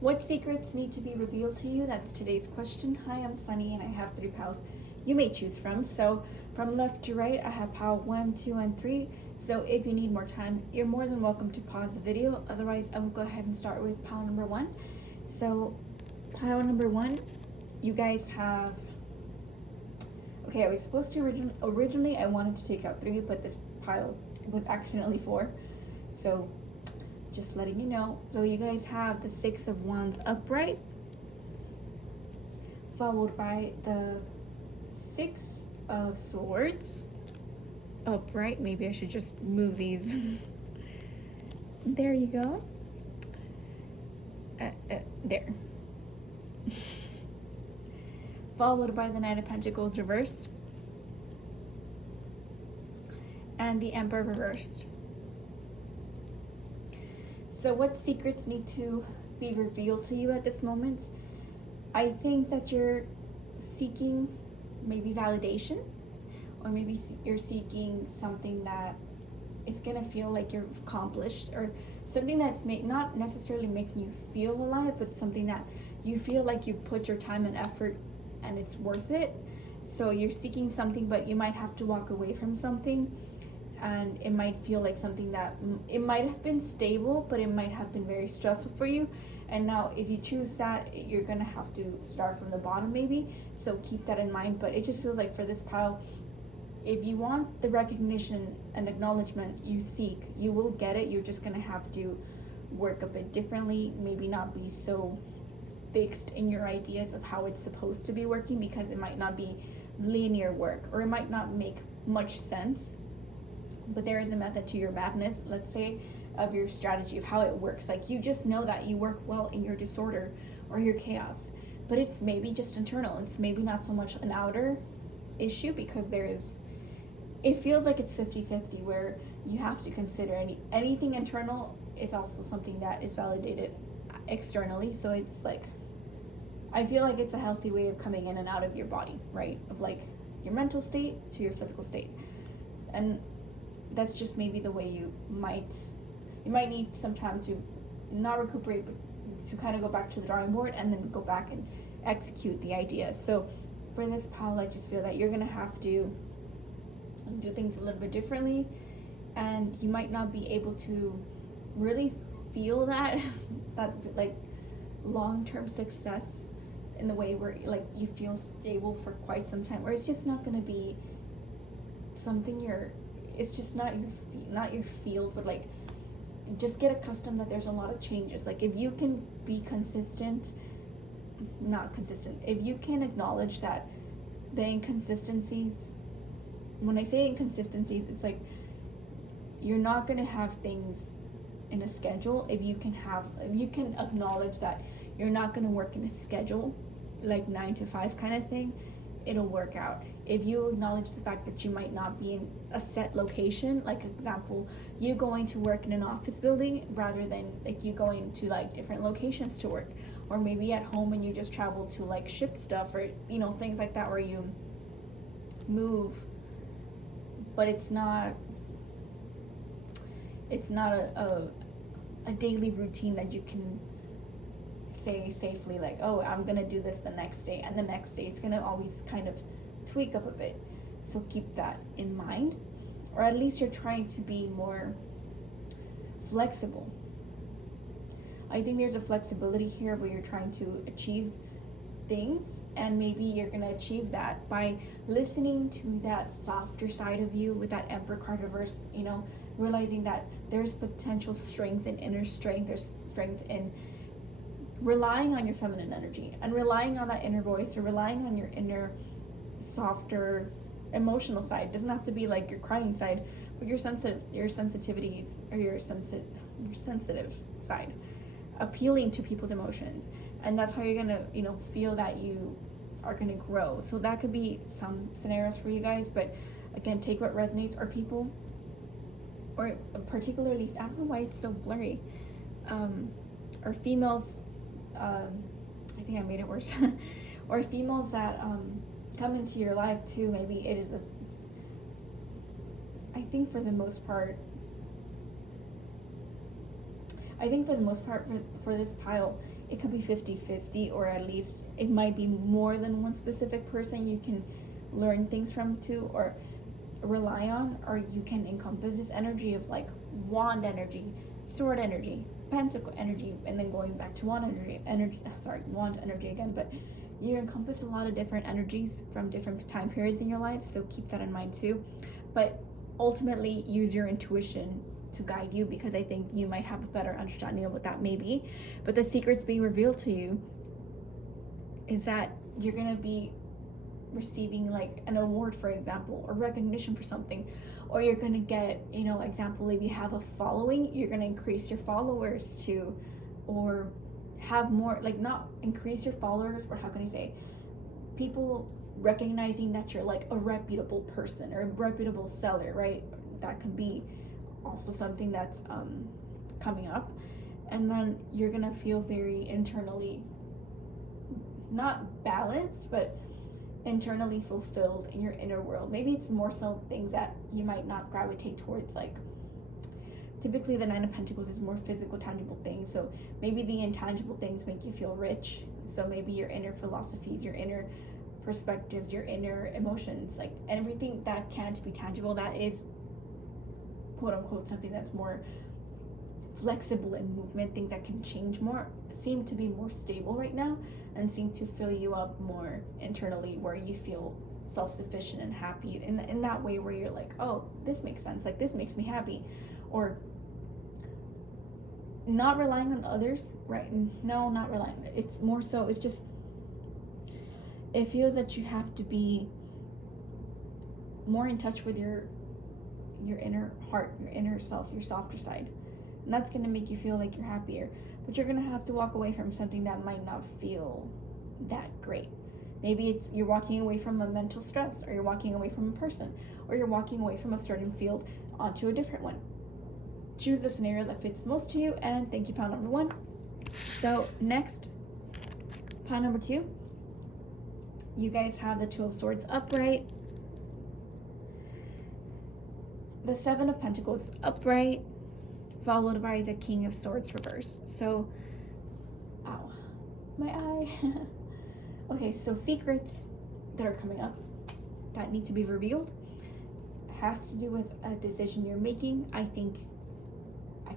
What secrets need to be revealed to you? That's today's question. Hi, I'm Sunny and I have 3 piles you may choose from. So from left to right, I have pile 1, 2, and 3. So if you need more time, you're more than welcome to pause the video. Otherwise, I will go ahead and start with pile number 1. So pile number 1, you guys have, okay, I was supposed to originally I wanted to take out 3, but this pile was accidentally 4. So just letting you know. So you guys have the 6 of Wands upright, followed by the 6 of Swords upright. Maybe I should just move these. There you go. There. Followed by the Knight of Pentacles reversed and the Emperor reversed. So what secrets need to be revealed to you at this moment? I think that you're seeking maybe validation, or maybe you're seeking something that is going to feel like you're accomplished, or something that's not necessarily making you feel alive, but something that you feel like you put your time and effort and it's worth it. So you're seeking something, but you might have to walk away from something, and it might feel like something that it might have been stable, but it might have been very stressful for you. And now if you choose that, you're gonna have to start from the bottom maybe. So keep that in mind. But it just feels like for this pile, if you want the recognition and acknowledgement you seek, you will get it. You're just gonna have to work a bit differently, maybe not be so fixed in your ideas of how it's supposed to be working, because it might not be linear work, or it might not make much sense. But there is a method to your madness, let's say, of your strategy of how it works. Like, you just know that you work well in your disorder or your chaos, but it's maybe just internal. It's maybe not so much an outer issue, because it feels like it's 50-50, where you have to consider anything internal is also something that is validated externally. So it's like, I feel like it's a healthy way of coming in and out of your body, right? Of like your mental state to your physical state. And that's just maybe the way you might need some time to not recuperate, but to kind of go back to the drawing board and then go back and execute the idea. So for this pile, I just feel that you're gonna have to do things a little bit differently, and you might not be able to really feel that like long-term success in the way where like you feel stable for quite some time, where it's just not gonna be something it's just not your field. But like, just get accustomed that there's a lot of changes. Like, if you can be if you can acknowledge that the inconsistencies, when I say inconsistencies, it's like you're not going to have things in a schedule. If you can acknowledge that you're not going to work in a schedule, like 9 to 5 kind of thing, it'll work out. If you acknowledge the fact that you might not be in a set location, like example, you going to work in an office building rather than like you going to like different locations to work, or maybe at home and you just travel to like shift stuff, or things like that, where you move, but it's not a daily routine that you can say safely, like, oh, I'm gonna do this the next day, and the next day it's gonna always kind of tweak up a bit. So keep that in mind, or at least you're trying to be more flexible. I think there's a flexibility here where you're trying to achieve things, and maybe you're gonna achieve that by listening to that softer side of you with that Emperor card reverse, realizing that there's potential strength in inner strength, there's strength in relying on your feminine energy and relying on that inner voice, or relying on your inner softer emotional side. It doesn't have to be like your crying side, but your sensitivities, or your sensitive side, appealing to people's emotions. And that's how you're gonna feel that you are gonna grow. So that could be some scenarios for you guys, but again, take what resonates. Or people, or particularly, I don't know why it's so blurry, or females, I think I made it worse, or females that come into your life too. Maybe it is I think for the most part for this pile, it could be 50-50, or at least it might be more than one specific person you can learn things from too, or rely on, or you can encompass this energy of like wand energy, sword energy, pentacle energy, and then going back to wand energy again. But you encompass a lot of different energies from different time periods in your life, so keep that in mind too. But ultimately use your intuition to guide you, because I think you might have a better understanding of what that may be. But the secrets being revealed to you is that you're gonna be receiving like an award, for example, or recognition for something, or you're gonna get, example, if you have a following, you're gonna increase your followers to, or have more, like, not increase your followers, but how can I say, people recognizing that you're like a reputable person or a reputable seller, right? That could be also something that's coming up. And then you're gonna feel very internally, not balanced, but internally fulfilled in your inner world. Maybe it's more so things that you might not gravitate towards, like typically the Nine of Pentacles is more physical, tangible things. So maybe the intangible things make you feel rich. So maybe your inner philosophies, your inner perspectives, your inner emotions, like everything that can't be tangible, that is quote unquote something that's more flexible in movement, things that can change more, seem to be more stable right now, and seem to fill you up more internally, where you feel self-sufficient and happy in that way, where you're like, oh, this makes sense, like this makes me happy. Or not relying on others, right? No, not relying. It's more so, it's just, it feels that you have to be more in touch with your inner heart, your inner self, your softer side. And that's going to make you feel like you're happier. But you're going to have to walk away from something that might not feel that great. Maybe it's you're walking away from a mental stress, or you're walking away from a person, or you're walking away from a certain field onto a different one. Choose the scenario that fits most to you, and thank you, pile number 1. So next, pile number 2, you guys have the Two of Swords upright, the Seven of Pentacles upright, followed by the King of Swords reverse. So, ow, my eye. Okay, so secrets that are coming up that need to be revealed has to do with a decision you're making. I think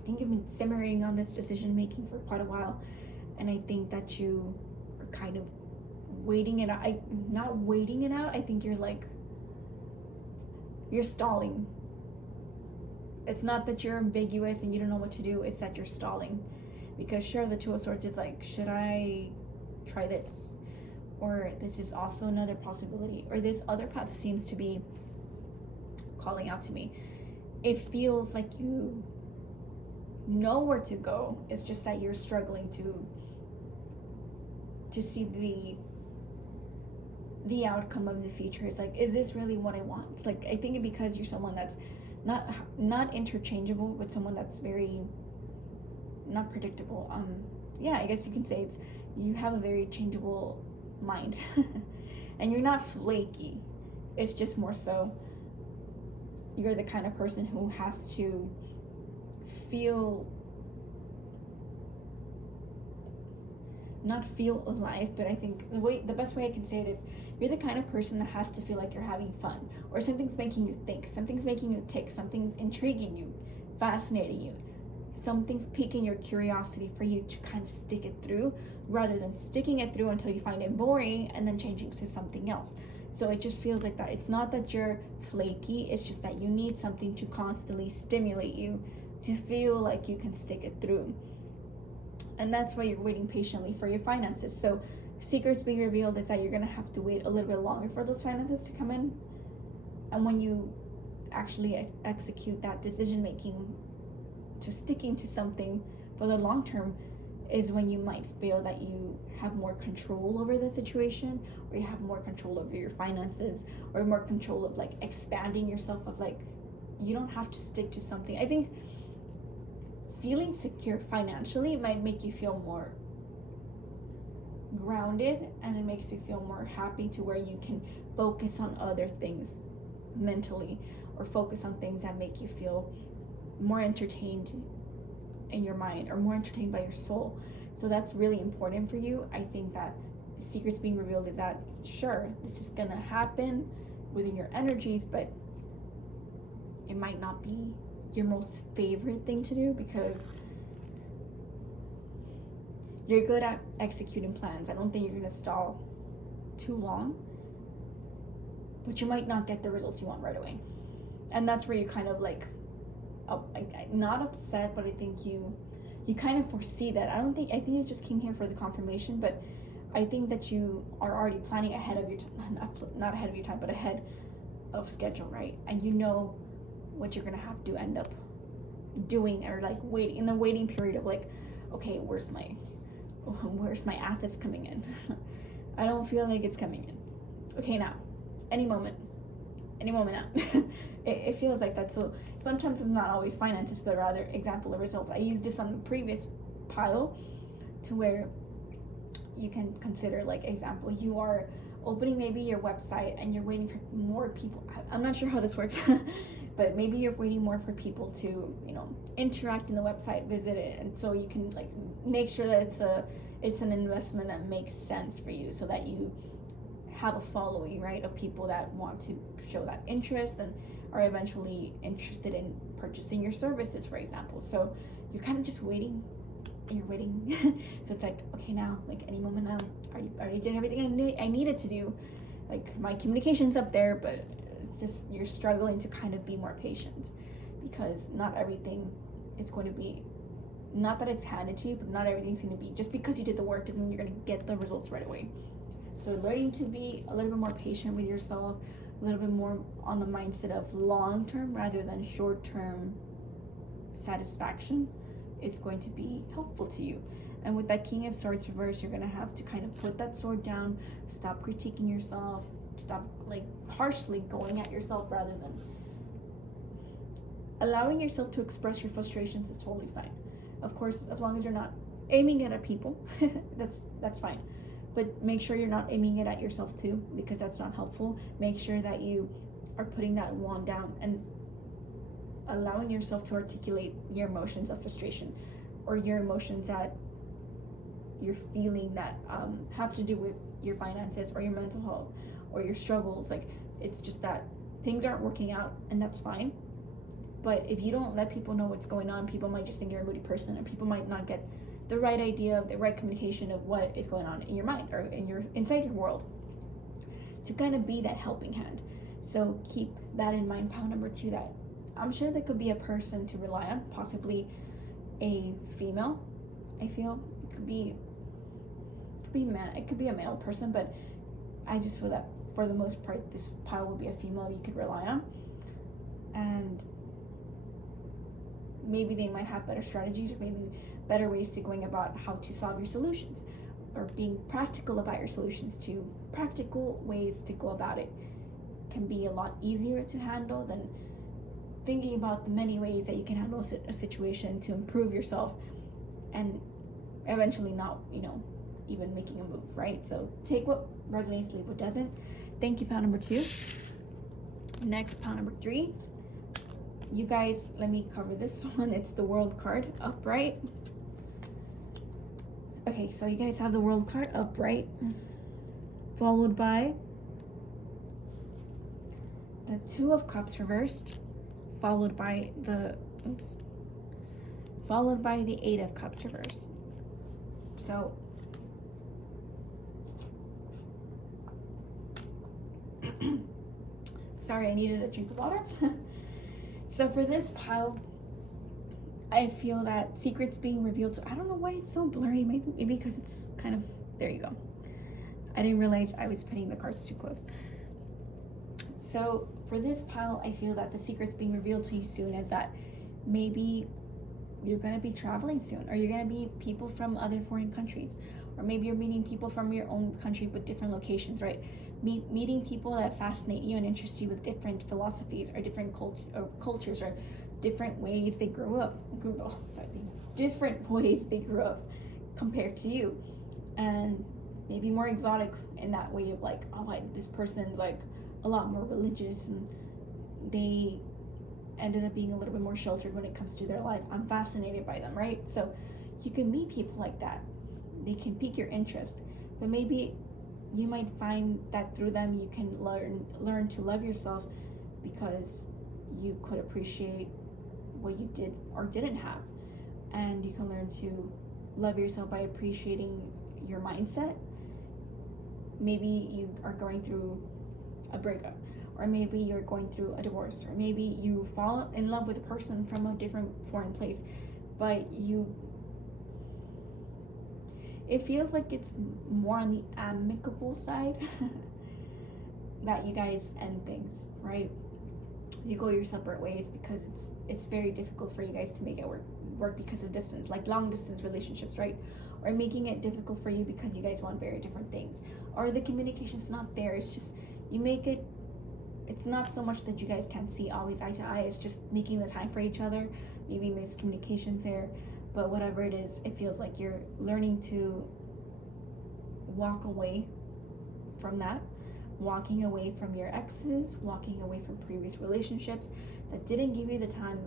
you've been simmering on this decision making for quite a while, and I think that you are kind of waiting it out. Not waiting it out. I think you're stalling. It's not that you're ambiguous and you don't know what to do, it's that you're stalling. Because sure, the Two of Swords is like, should I try this? Or this is also another possibility. Or this other path seems to be calling out to me. It feels like you know where to go. It's just that you're struggling to see the outcome of the future. It's like, is this really what I want? Like, I think because you're someone that's not interchangeable, but someone that's very not predictable. Yeah, I guess you can say you have a very changeable mind. And you're not flaky. It's just more so you're the kind of person who has to not feel alive, but I think the best way I can say it is you're the kind of person that has to feel like you're having fun, or something's making you think, something's making you tick, something's intriguing you, fascinating you, something's piquing your curiosity for you to kind of stick it through, rather than sticking it through until you find it boring and then changing to something else. So it just feels like that. It's not that you're flaky, it's just that you need something to constantly stimulate you to feel like you can stick it through. And that's why you're waiting patiently for your finances. So secrets being revealed is that you're going to have to wait a little bit longer for those finances to come in. And when you actually execute that decision making to sticking to something for the long term is when you might feel that you have more control over the situation, or you have more control over your finances, or more control of like expanding yourself, of like you don't have to stick to something. I think feeling secure financially might make you feel more grounded, and it makes you feel more happy to where you can focus on other things mentally, or focus on things that make you feel more entertained in your mind, or more entertained by your soul. So that's really important for you. I think that secrets being revealed is that, sure, this is gonna happen within your energies, but it might not be your most favorite thing to do, because you're good at executing plans. I don't think you're gonna stall too long, but you might not get the results you want right away. And that's where you kind of like, not upset, but I think you kind of foresee that. I think you just came here for the confirmation, but I think that you are already planning ahead of your not ahead of your time, but ahead of schedule, right? And you know what you're gonna have to end up doing, or like waiting in the waiting period of like, okay, where's my assets coming in? I don't feel like it's coming in. Okay, now, any moment now. It feels like that. So sometimes it's not always finances, but rather example or results. I used this on the previous pile to where you can consider, like, example, you are opening maybe your website and you're waiting for more people. I'm not sure how this works, but maybe you're waiting more for people to, interact in the website, visit it, and so you can like make sure that it's an investment that makes sense for you, so that you have a following, right, of people that want to show that interest and are eventually interested in purchasing your services, for example. So you're kind of just waiting, and you're waiting. So it's like, okay, now, like any moment now, I already did everything I needed to do. Like my communication's up there, but it's just you're struggling to kind of be more patient, because not everything is going to be, not that it's handed to you, but not everything's going to be, just because you did the work doesn't mean you're going to get the results right away. So learning to be a little bit more patient with yourself, a little bit more on the mindset of long-term rather than short-term satisfaction is going to be helpful to you. And with that King of Swords reverse, you're going to have to kind of put that sword down, stop critiquing yourself, stop like harshly going at yourself, rather than allowing yourself to express your frustrations is totally fine. Of course, as long as you're not aiming it at people, that's fine. But make sure you're not aiming it at yourself too, because that's not helpful. Make sure that you are putting that wand down and allowing yourself to articulate your emotions of frustration, or your emotions that you're feeling that have to do with your finances or your mental health or your struggles. Like, it's just that things aren't working out, and that's fine. But if you don't let people know what's going on, people might just think you're a moody person, and people might not get the right idea of the right communication of what is going on in your mind or inside your world, to kind of be that helping hand. So keep that in mind, pile number 2, that I'm sure there could be a person to rely on, possibly a female. I feel it could be man, it could be a male person, but I just feel that for the most part this pile will be a female you could rely on. And maybe they might have better strategies, or maybe better ways to going about how to solve your solutions, or being practical about your solutions too. Practical ways to go about it can be a lot easier to handle than thinking about the many ways that you can handle a situation to improve yourself, and eventually not, even making a move, right? So take what resonates, leave what doesn't. Thank you, pile number 2. Next, pile number 3. You guys, let me cover this one. It's the World card upright. Okay, so you guys have the World card upright, followed by the Two of Cups reversed, followed by the Eight of Cups reversed. So sorry, I needed a drink of water. So for this pile, I feel that secrets being revealed to, I don't know why it's so blurry, maybe because it's kind of, there you go. I didn't realize I was putting the cards too close. So for this pile, I feel that the secrets being revealed to you soon is that maybe you're going to be traveling soon, or you're going to meet people from other foreign countries, or maybe you're meeting people from your own country but different locations, right? Meeting people that fascinate you and interest you with different philosophies or different cultures, or different ways they grew up compared to you, and maybe more exotic in that way of like, oh, this person's like a lot more religious, and they ended up being a little bit more sheltered when it comes to their life. I'm fascinated by them, right? So you can meet people like that, they can pique your interest, but maybe you might find that through them you can learn to love yourself, because you could appreciate what you did or didn't have, and you can learn to love yourself by appreciating your mindset. Maybe you are going through a breakup, or maybe you're going through a divorce, or maybe you fall in love with a person from a different foreign place, but it feels like it's more on the amicable side that you guys end things, right? You go your separate ways because it's very difficult for you guys to make it work because of distance, like long distance relationships, right? Or making it difficult for you because you guys want very different things, or the communication's not there. It's just you make it. It's not so much that you guys can't see always eye to eye. It's just making the time for each other. Maybe miscommunications there, but whatever it is, it feels like you're learning to walk away from that, walking away from your exes, walking away from previous relationships that didn't give you the time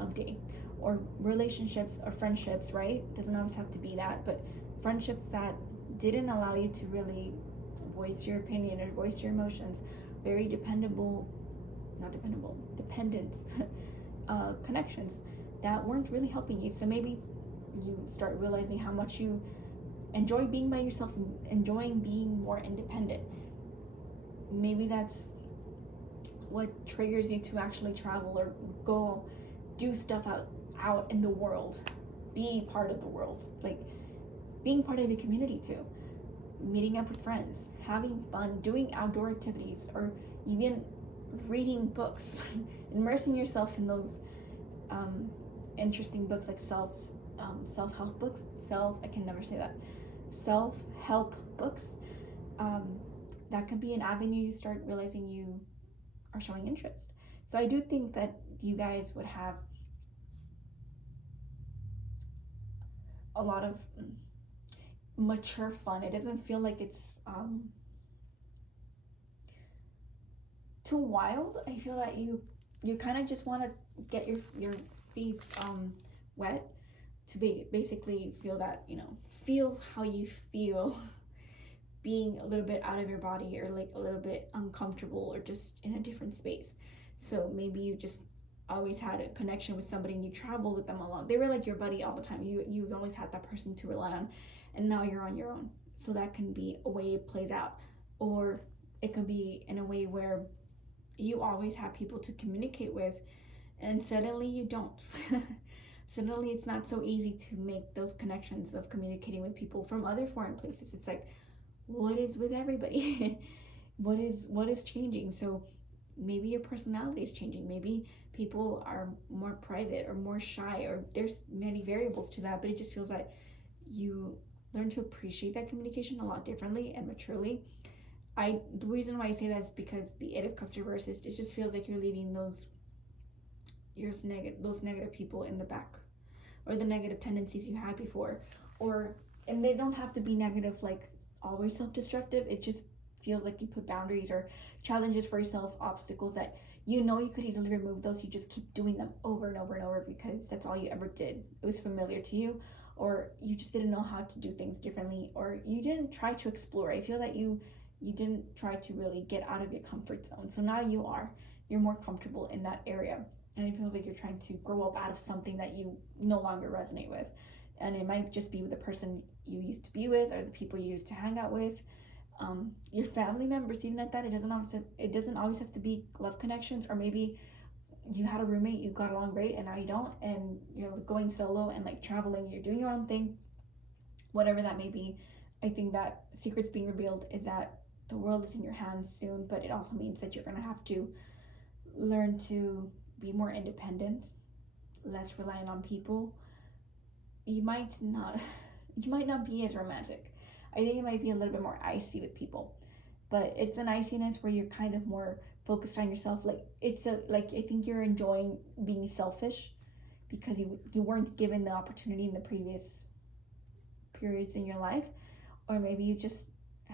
of day, or relationships or friendships, right? Doesn't always have to be that, but friendships that didn't allow you to really voice your opinion or voice your emotions. Very dependent connections that weren't really helping you. So maybe you start realizing how much you enjoy being by yourself and enjoying being more independent. Maybe that's what triggers you to actually travel or go do stuff out in the world, be part of the world, like being part of a community too, meeting up with friends, having fun, doing outdoor activities, or even reading books, immersing yourself in those interesting books like self-help books. I can never say that. Self-help books. That could be an avenue you start realizing you are showing interest. So I do think that you guys would have a lot of mature fun. It doesn't feel like it's too wild. I feel that you kind of just want to get your feet wet to basically feel that, feel how you feel being a little bit out of your body, or like a little bit uncomfortable, or just in a different space. So maybe you just always had a connection with somebody and you traveled with them along. They were like your buddy all the time. You always had that person to rely on, and now you're on your own. So that can be a way it plays out. Or it could be in a way where you always have people to communicate with, and suddenly you don't. Suddenly it's not so easy to make those connections of communicating with people from other foreign places. It's like, what is with everybody? what is changing? So maybe your personality is changing. Maybe people are more private or more shy, or there's many variables to that, but it just feels like you learn to appreciate that communication a lot differently and maturely. The reason why I say that is because the Eight of Cups reverse is, it just feels like you're leaving those negative people in the back, or the negative tendencies you had before, and they don't have to be negative, like always self-destructive. It just feels like you put boundaries or challenges for yourself, obstacles that you could easily remove those. You just keep doing them over and over and over because that's all you ever did. It was familiar to you, or you just didn't know how to do things differently, or you didn't try to explore. I feel that you didn't try to really get out of your comfort zone. So now you're more comfortable in that area, and it feels like you're trying to grow up out of something that you no longer resonate with. And it might just be with the person you used to be with, or the people you used to hang out with, your family members. Even at that, it doesn't always have to be love connections. Or maybe you had a roommate, you got along great, and now you don't, and you're going solo and like traveling, you're doing your own thing, whatever that may be. I think that secrets being revealed is that the world is in your hands soon, but it also means that you're going to have to learn to be more independent, less reliant on people. You might not be as romantic. I think it might be a little bit more icy with people, but it's an iciness where you're kind of more focused on yourself. Like I think you're enjoying being selfish because you weren't given the opportunity in the previous periods in your life. Or maybe you just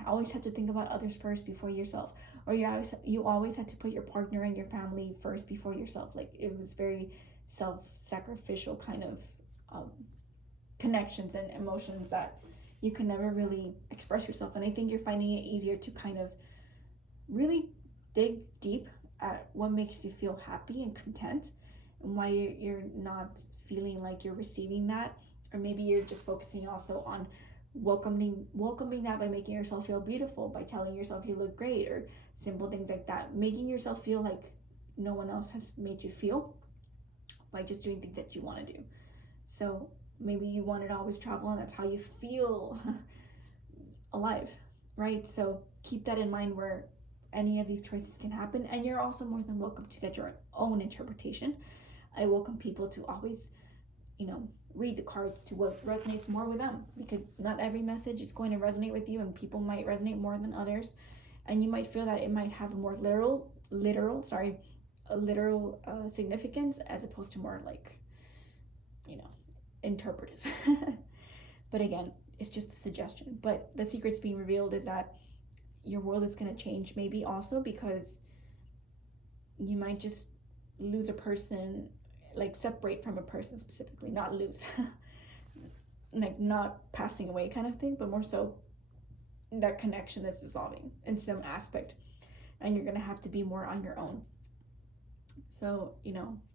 always have to think about others first before yourself, or you always had to put your partner and your family first before yourself. Like it was very self-sacrificial kind of connections and emotions that you can never really express yourself. And I think you're finding it easier to kind of really dig deep at what makes you feel happy and content, and why you're not feeling like you're receiving that. Or maybe you're just focusing also on welcoming that by making yourself feel beautiful, by telling yourself you look great, or simple things like that, making yourself feel like no one else has made you feel, by just doing things that you want to do. So maybe you want to always travel, and that's how you feel alive, right? So keep that in mind, where any of these choices can happen, and you're also more than welcome to get your own interpretation. I welcome people to always, read the cards to what resonates more with them, because not every message is going to resonate with you, and people might resonate more than others, and you might feel that it might have a more literal significance, as opposed to more like, interpretive. But again, it's just a suggestion. But the secrets being revealed is that your world is going to change, maybe also because you might just lose a person, like separate from a person specifically, not lose, like not passing away kind of thing, but more so that connection is dissolving in some aspect, and you're going to have to be more on your own. So,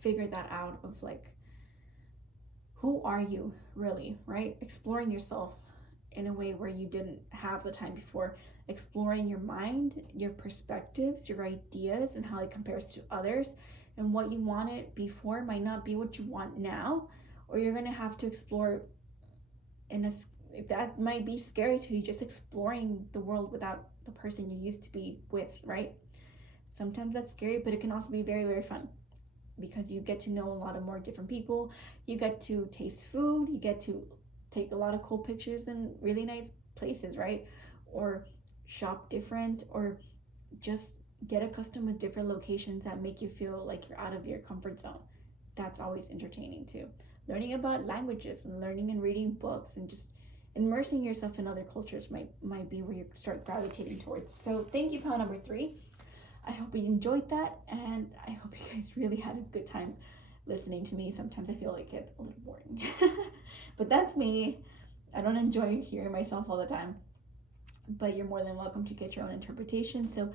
figure that out, of like, who are you really, right? Exploring yourself in a way where you didn't have the time before, exploring your mind, your perspectives, your ideas, and how it compares to others, and what you wanted before might not be what you want now, or you're going to have to explore that might be scary to you, just exploring the world without the person you used to be with, right? Sometimes that's scary, but it can also be very, very fun, because you get to know a lot of more different people, you get to taste food, you get to take a lot of cool pictures in really nice places, right? Or shop different, or just get accustomed with different locations that make you feel like you're out of your comfort zone. That's always entertaining too. Learning about languages and learning and reading books, and just immersing yourself in other cultures might be where you start gravitating towards. So thank you, pile number 3. I hope you enjoyed that, and I hope you guys really had a good time listening to me. Sometimes I feel like it a little boring, but that's me. I don't enjoy hearing myself all the time, but you're more than welcome to get your own interpretation. So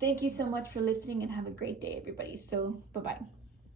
thank you so much for listening, and have a great day, everybody. So bye-bye.